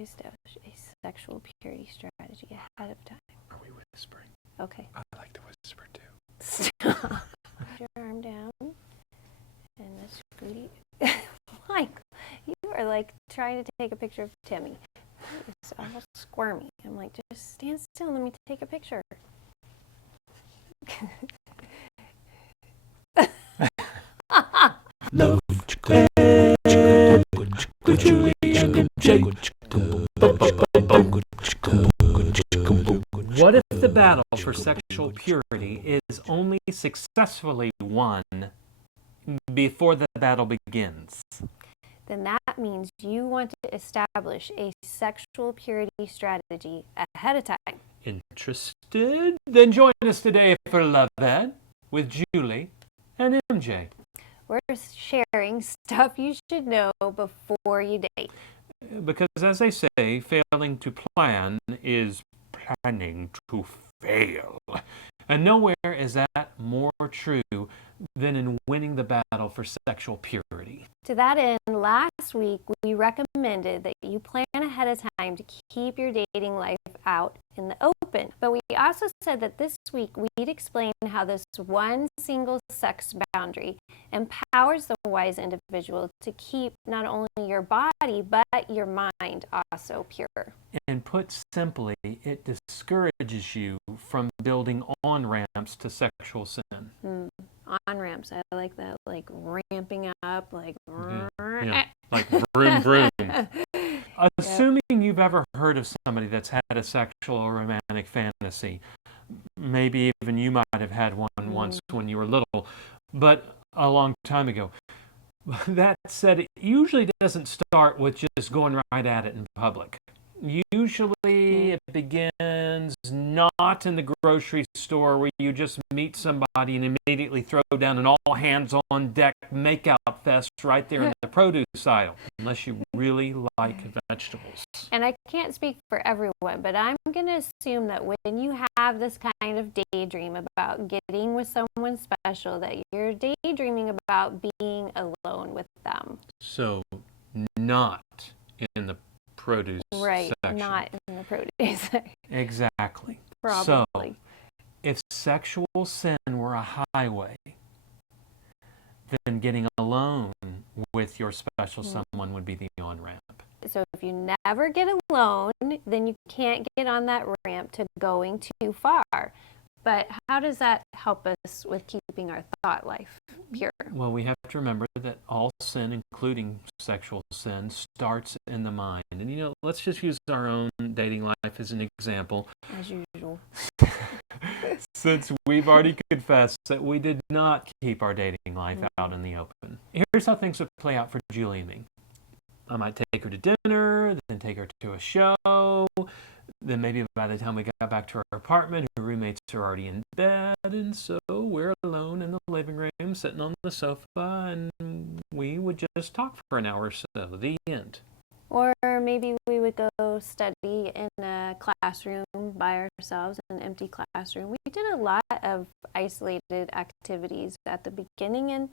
to establish a sexual purity strategy ahead of time. Are we whispering? Okay. I like to whisper too. Stop. Your arm down. And the scooty. Mike, you are like trying to take a picture of Timmy. It's all squirmy. I'm like, just stand still and let me take a picture. Love What if the battle for sexual purity is only successfully won before the battle begins? Then that means you want to establish a sexual purity strategy ahead of time. Interested? Then join us today for Love Ed with Julie and MJ. We're sharing stuff you should know before you date. Because as they say, failing to plan is planning to fail. And nowhere is that more true than in winning the battle for sexual purity. To that end, last week we recommended that you plan ahead of time to keep your dating life out in the open. But we also said that this week we'd explain how this one single sex boundary empowers the wise individual to keep not only your body but your mind also pure. And put simply, it discourages you from building on-ramps to sexual sin. On-ramps, I like that, like ramping up, like... Yeah. Like vroom, vroom. Assuming you've ever heard of somebody that's had a sexual or romantic fantasy, maybe even you might have had one once when you were little, but a long time ago. That said, it usually doesn't start with just going right at it in public. Usually it begins not in the grocery store where you just meet somebody and immediately throw down an all hands on deck makeout fest right there in the produce aisle, unless you really like vegetables. And I can't speak for everyone, but I'm going to assume that when you have this kind of daydream about getting with someone special, that you're daydreaming about being alone with them. So, not in the produce right, section. Not in the produce section. Exactly. Probably. So, if sexual sin were a highway, then getting alone with your special someone would be the on-ramp. So if you never get alone, then you can't get on that ramp to going too far. But how does that help us with keeping our thought life pure? Well, we have to remember that all sin, including sexual sin, starts in the mind. And let's just use our own dating life as an example. As usual. Since we've already confessed that we did not keep our dating life out in the open. Here's how things would play out for Julie and me. I might take her to dinner, then take her to a show. Then maybe by the time we got back to our apartment, her roommates are already in bed, and so we're alone in the living room, sitting on the sofa, and we would just talk for an hour or so. The end. Or maybe we would go study in a classroom by ourselves, an empty classroom. We did a lot of isolated activities at the beginning, and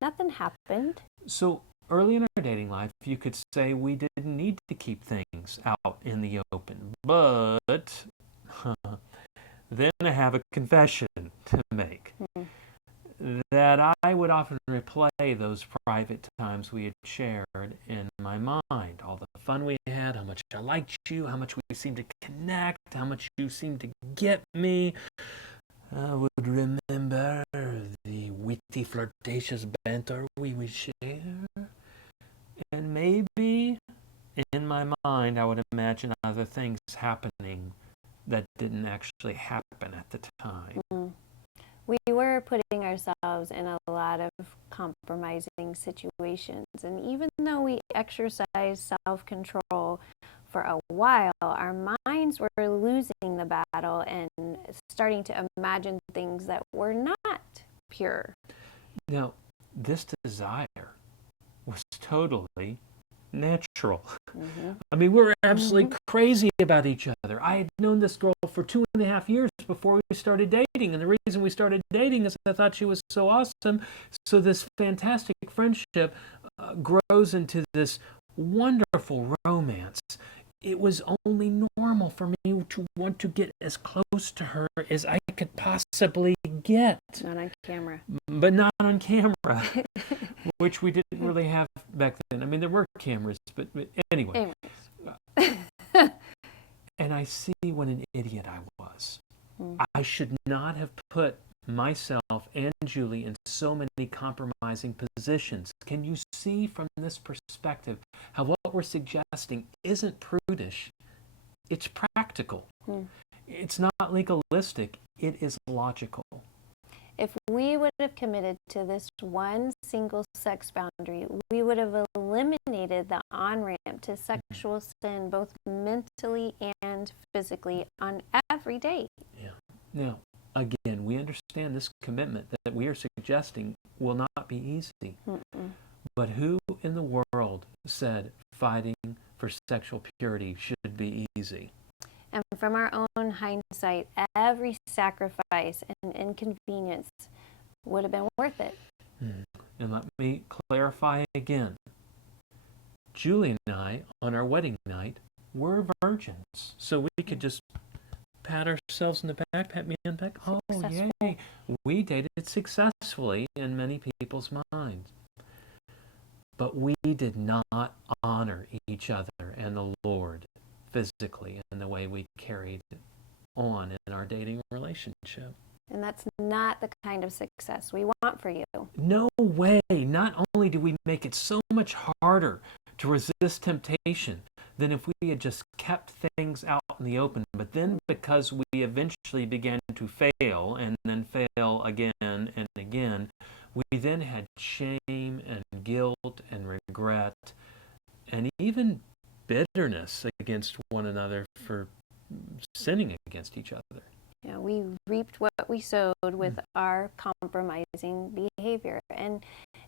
nothing happened. So early in our dating life, you could say we didn't need to keep things out in the open. But then I have a confession to make. That I would often replay those private times we had shared in my mind. All the fun we had, how much I liked you, how much we seemed to connect, how much you seemed to get me. I would remember the witty, flirtatious banter we would share. And maybe in my mind I would imagine other things happening that didn't actually happen at the time. We were putting ourselves in a lot of compromising situations, and even though we exercised self-control for a while, our minds were losing the battle and starting to imagine things that were not pure. Now, this desire was totally natural. I mean, we were absolutely crazy about each other. I had known this girl for 2.5 years before we started dating, and the reason we started dating is I thought she was so awesome. So this fantastic friendship grows into this wonderful romance. it was only normal for me to want to get as close to her as I could possibly get. Not on camera. But not on camera, which we didn't really have back then. I mean, there were cameras, but anyway. And I see what an idiot I was. I should not have put myself and Julie in so many compromising positions. Can you see from this perspective how what we're suggesting isn't prudish? It's practical. It's not legalistic. It is logical. If we would have committed to this one single sex boundary, we would have eliminated the on-ramp to sexual sin, both mentally and physically, on every date. Yeah. Now, again, we understand this commitment that we are suggesting will not be easy. But who in the world said fighting for sexual purity should be easy? And from our own hindsight, every sacrifice and inconvenience would have been worth it. And let me clarify again. Julie and I, on our wedding night, were virgins. So we could just pat ourselves in the back, pat me in the back. Oh, yay. We dated successfully in many people's minds. But we did not honor each other and the Lord physically in the way we carried on in our dating relationship. And that's not the kind of success we want for you. No way. Not only do we make it so much harder to resist temptation than if we had just kept things out in the open, but then because we eventually began to fail and then fail again and again, we then had shame and guilt and regret and even bitterness against one another for sinning against each other. Yeah, we reaped what we sowed with our compromising behavior. And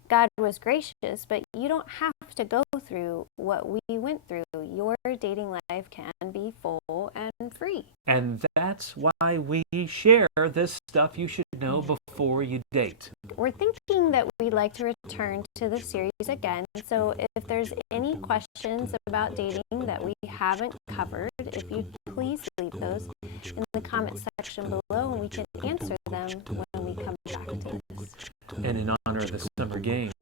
God was gracious, but you don't have to go through what we went through. Your dating life can be full and free. And that's why we share this stuff you should know before you date. We're thinking that we'd like to return to the series again. So if there's any questions about dating that we haven't covered, if you please leave those in the comment section below, and we can answer them when we come back to this. And in honor of the Summer Games,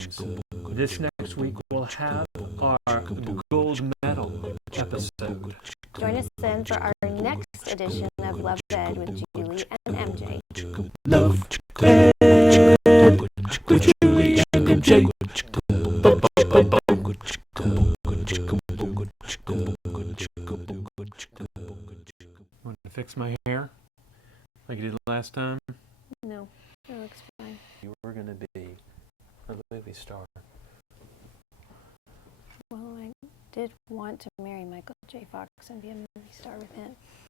this next week we'll have our gold medal episode. Join us then for our next edition of Love Ed with Julie and MJ. Love Ed with Julie and MJ. Want to fix my hair like you did last time? No, it looks fine. You were going to be a movie star. Well, I did want to marry Michael J. Fox and be a movie star with him.